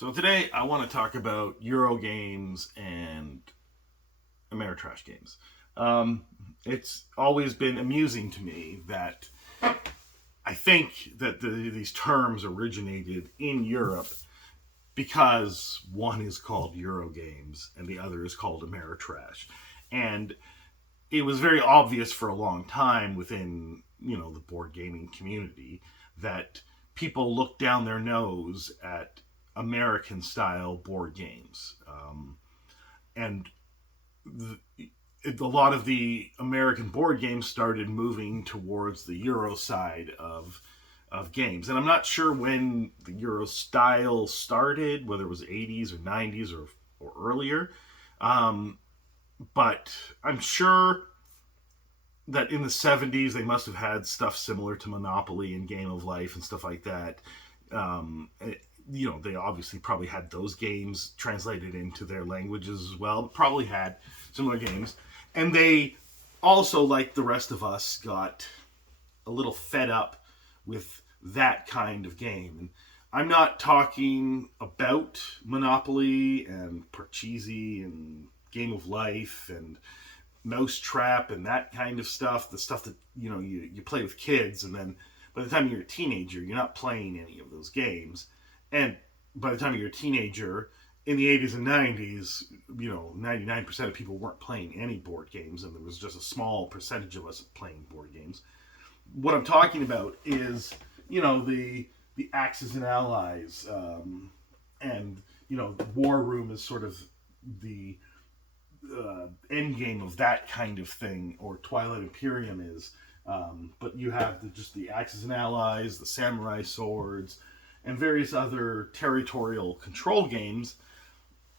So today I want to talk about Euro games and Ameritrash games. It's always been amusing to me that I think that these terms originated in Europe because one is called Euro games and the other is called Ameritrash. And it was very obvious for a long time within, the board gaming community that people looked down their nose at American style board games. And the, a lot of the American board games started moving towards the Euro side of games. And I'm not sure when the Euro style started, whether it was 80s or 90s or earlier. Um, but I'm sure that in the 70s they must have had stuff similar to Monopoly and Game of Life and stuff like that. They obviously probably had those games translated into their languages as well. Probably had similar games. And they also, like the rest of us, got a little fed up with that kind of game. And I'm not talking about Monopoly and Parcheesi and Game of Life and Mousetrap and that kind of stuff. The stuff that, you play with kids, and then by the time you're a teenager, you're not playing any of those games. And by the time you're a teenager, in the 80s and 90s, 99% of people weren't playing any board games, and there was just a small percentage of us playing board games. What I'm talking about is, the Axis and Allies, and War Room is sort of the end game of that kind of thing, or Twilight Imperium is. But you have just the Axis and Allies, the Samurai Swords, and various other territorial control games.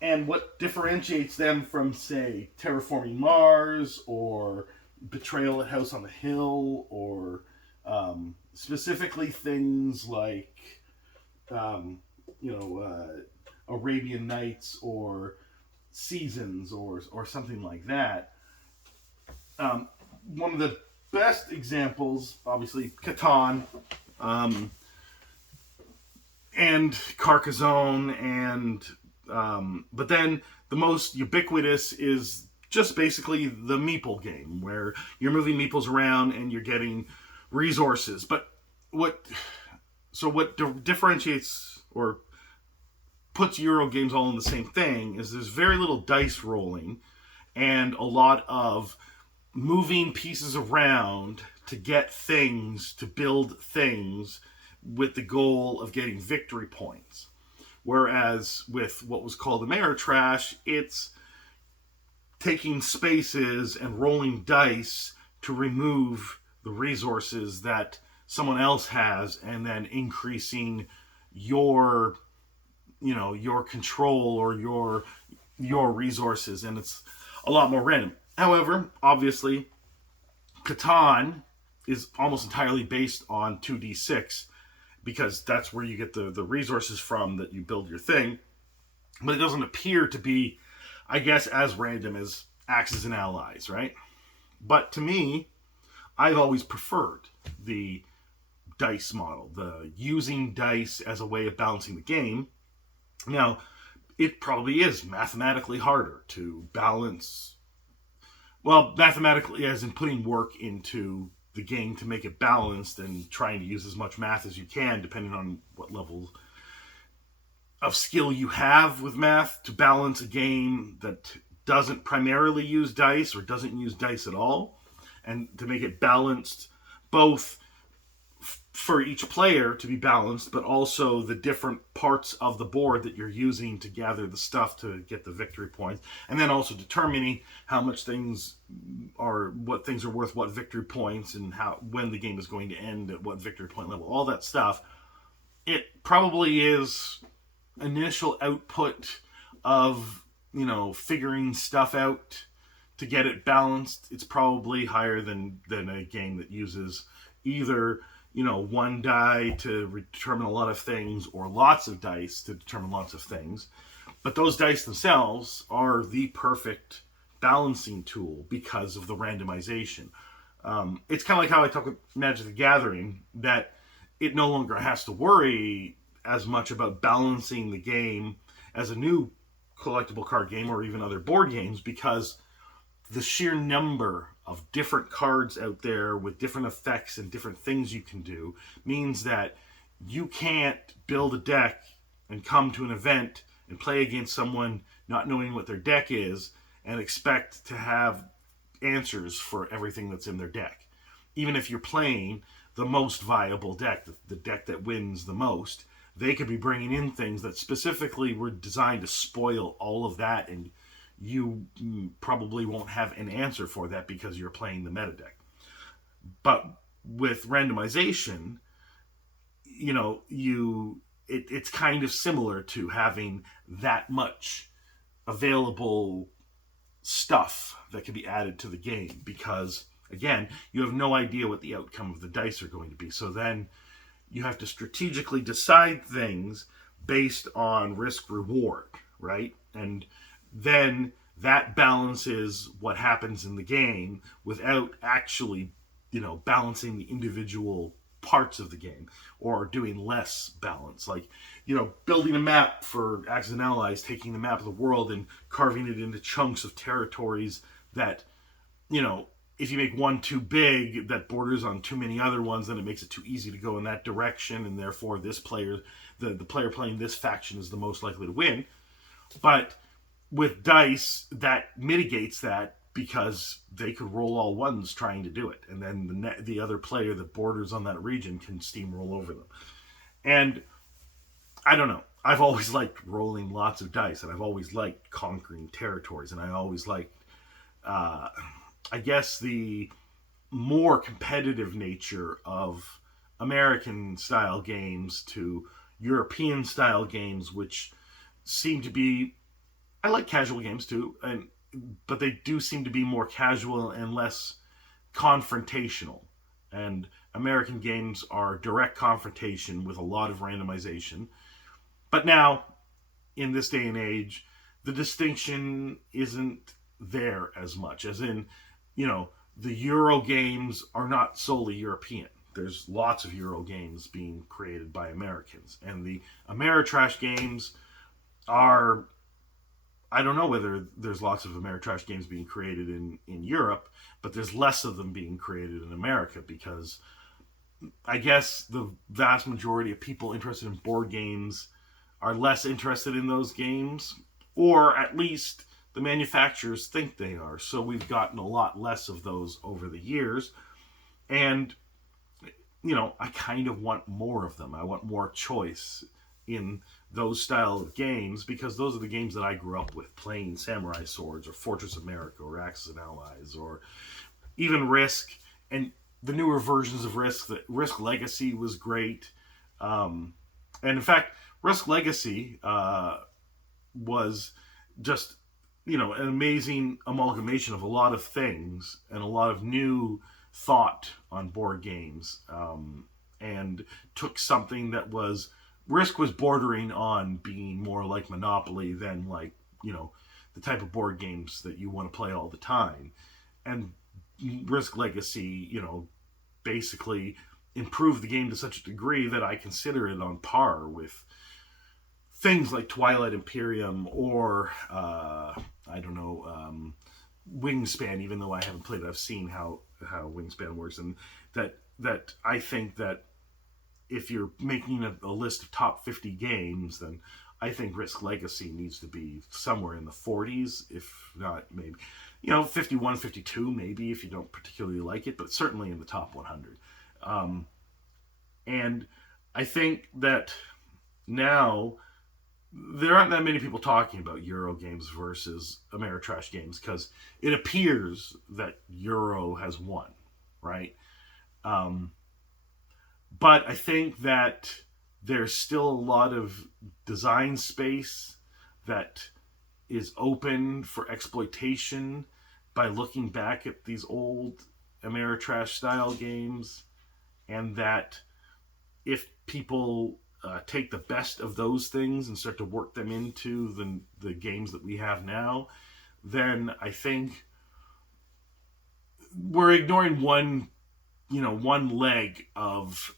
And what differentiates them from, say, Terraforming Mars or Betrayal at House on the Hill, or specifically things like, Arabian Nights or Seasons or something like that. One of the best examples, obviously, Catan, and Carcassonne, and but then the most ubiquitous is just basically the meeple game, where you're moving meeples around and you're getting resources. But what differentiates or puts Euro games all in the same thing is there's very little dice rolling and a lot of moving pieces around to get things, to build things with the goal of getting victory points. Whereas with what was called Ameritrash, it's taking spaces and rolling dice to remove the resources that someone else has, and then increasing your control or your resources, and it's a lot more random. However, obviously, Catan is almost entirely based on 2d6, because that's where you get the resources from that you build your thing. But it doesn't appear to be, I guess, as random as Axis and Allies, right? But to me, I've always preferred the dice model, the using dice as a way of balancing the game. Now, it probably is mathematically harder to balance. Well, mathematically, as in putting work into the game to make it balanced and trying to use as much math as you can, depending on what level of skill you have with math, to balance a game that doesn't primarily use dice or doesn't use dice at all, and to make it balanced both for each player to be balanced, but also the different parts of the board that you're using to gather the stuff to get the victory points, and then also determining how much what things are worth what victory points, and when the game is going to end at what victory point level, all that stuff. It probably is initial output of figuring stuff out to get it balanced. It's probably higher than a game that uses either one die to determine a lot of things, or lots of dice to determine lots of things. But those dice themselves are the perfect balancing tool because of the randomization. It's kind of like how I talk with Magic the Gathering, that it no longer has to worry as much about balancing the game as a new collectible card game or even other board games, because the sheer number of different cards out there with different effects and different things you can do means that you can't build a deck and come to an event and play against someone not knowing what their deck is and expect to have answers for everything that's in their deck. Even if you're playing the most viable deck, the deck that wins the most, they could be bringing in things that specifically were designed to spoil all of that, and you probably won't have an answer for that because you're playing the meta deck. But with randomization, it's kind of similar to having that much available stuff that can be added to the game, because again, you have no idea what the outcome of the dice are going to be. So then you have to strategically decide things based on risk reward, right? And then that balances what happens in the game without actually, balancing the individual parts of the game, or doing less balance. Like, building a map for Axis and Allies, taking the map of the world and carving it into chunks of territories that, if you make one too big that borders on too many other ones, then it makes it too easy to go in that direction, and therefore this player, the player playing this faction, is the most likely to win. But with dice, that mitigates that, because they could roll all ones trying to do it, and then the other player that borders on that region can steamroll over them. And I don't know, I've always liked rolling lots of dice, and I've always liked conquering territories, and I always liked, I guess, the more competitive nature of American style games to European style games, which seem to be, I like casual games too, but they do seem to be more casual and less confrontational. And American games are direct confrontation with a lot of randomization. But now, in this day and age, the distinction isn't there as much. As in, the Euro games are not solely European. There's lots of Euro games being created by Americans. And the Ameritrash games are, I don't know whether there's lots of Ameritrash games being created in Europe, but there's less of them being created in America, because I guess the vast majority of people interested in board games are less interested in those games, or at least the manufacturers think they are. So we've gotten a lot less of those over the years. And, I kind of want more of them. I want more choice in those style of games, because those are the games that I grew up with, playing Samurai Swords or Fortress of America or Axis and Allies, or even Risk, and the newer versions of Risk. That Risk Legacy was great, and in fact, Risk Legacy was just an amazing amalgamation of a lot of things and a lot of new thought on board games, and took something that was, Risk was bordering on being more like Monopoly than like, the type of board games that you want to play all the time. And Risk Legacy, basically improved the game to such a degree that I consider it on par with things like Twilight Imperium or, Wingspan, even though I haven't played it. I've seen how Wingspan works, and that I think that if you're making a list of top 50 games, then I think Risk Legacy needs to be somewhere in the 40s, if not maybe, 51, 52 maybe, if you don't particularly like it, but certainly in the top 100. And I think that now there aren't that many people talking about Euro games versus Ameritrash games, because it appears that Euro has won, right? But I think that there's still a lot of design space that is open for exploitation by looking back at these old Ameritrash style games, and that if people take the best of those things and start to work them into the games that we have now, then I think we're ignoring one leg of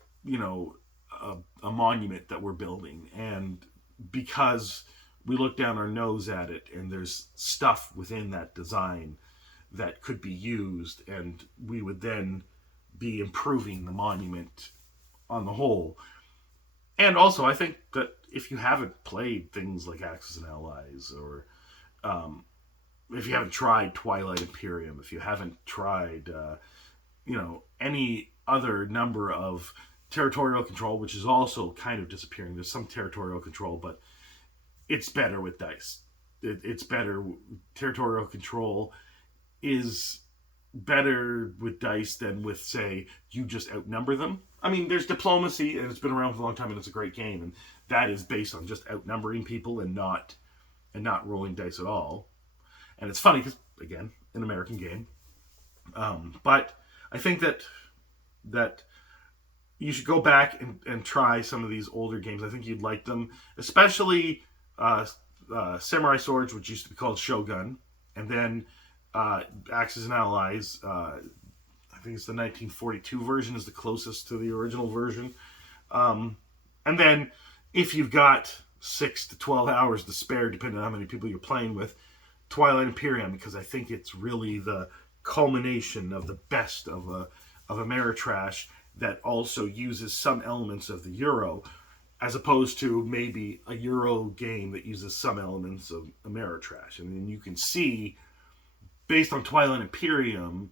a monument that we're building, and because we look down our nose at it and there's stuff within that design that could be used, and we would then be improving the monument on the whole. And also, I think that if you haven't played things like Axis and Allies, or if you haven't tried Twilight Imperium, if you haven't tried, any other number of territorial control, which is also kind of disappearing. There's some territorial control, but it's better with dice. It's better. Territorial control is better with dice than with, say, you just outnumber them. I mean, there's diplomacy, and it's been around for a long time, and it's a great game, and that is based on just outnumbering people and not rolling dice at all. And it's funny because, again, an American game. But I think that you should go back and try some of these older games. I think you'd like them, especially Samurai Swords, which used to be called Shogun, and then Axis and Allies. I think it's the 1942 version is the closest to the original version. And then if you've got 6 to 12 hours to spare, depending on how many people you're playing with, Twilight Imperium, because I think it's really the culmination of the best of Ameritrash that also uses some elements of the Euro, as opposed to maybe a Euro game that uses some elements of Ameritrash. And then you can see, based on Twilight Imperium,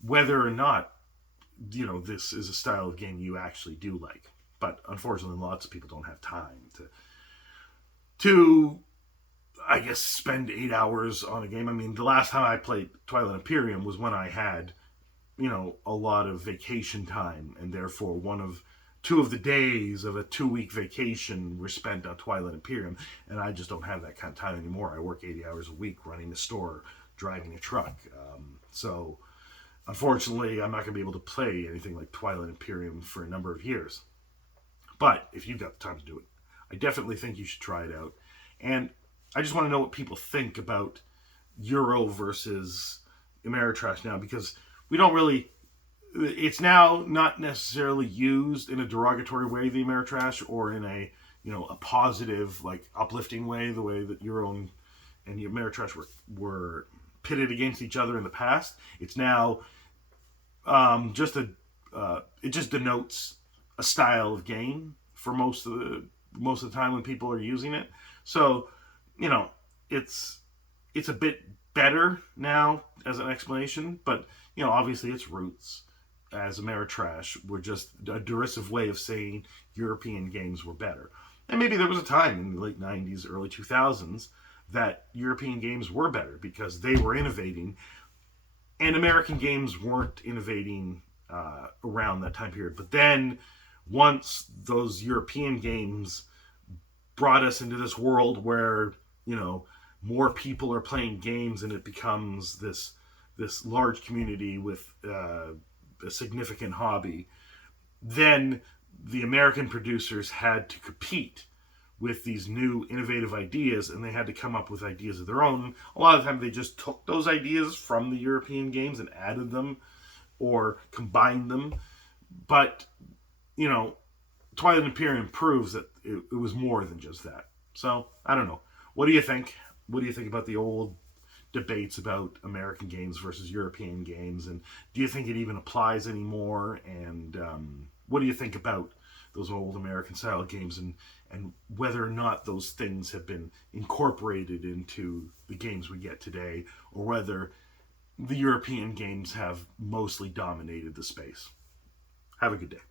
whether or not, this is a style of game you actually do like. But unfortunately, lots of people don't have time to I guess, spend 8 hours on a game. I mean, the last time I played Twilight Imperium was when I had, a lot of vacation time, and therefore two of the days of a 2-week vacation were spent on Twilight Imperium, and I just don't have that kind of time anymore. I work 80 hours a week running a store, driving a truck. So, unfortunately, I'm not going to be able to play anything like Twilight Imperium for a number of years. But if you've got the time to do it, I definitely think you should try it out. And I just want to know what people think about Euro versus Ameritrash now, because we don't really... It's now not necessarily used in a derogatory way, the Ameritrash, or in a positive, like, uplifting way, the way that Euro and the Ameritrash were pitted against each other in the past. It's now it just denotes a style of game for most of the time when people are using it. So, it's a bit better now as an explanation, but obviously its roots as Ameritrash were just a derisive way of saying European games were better. And maybe there was a time in the late 90s, early 2000s that European games were better because they were innovating, and American games weren't innovating around that time period. But then once those European games brought us into this world where, more people are playing games, and it becomes this large community with a significant hobby, then the American producers had to compete with these new innovative ideas, and they had to come up with ideas of their own. A lot of the time they just took those ideas from the European games and added them or combined them. But, Twilight Imperium proves that it was more than just that. So, I don't know. What do you think? What do you think about the old debates about American games versus European games? And do you think it even applies anymore? And what do you think about those old American style games, and whether or not those things have been incorporated into the games we get today, or whether the European games have mostly dominated the space? Have a good day.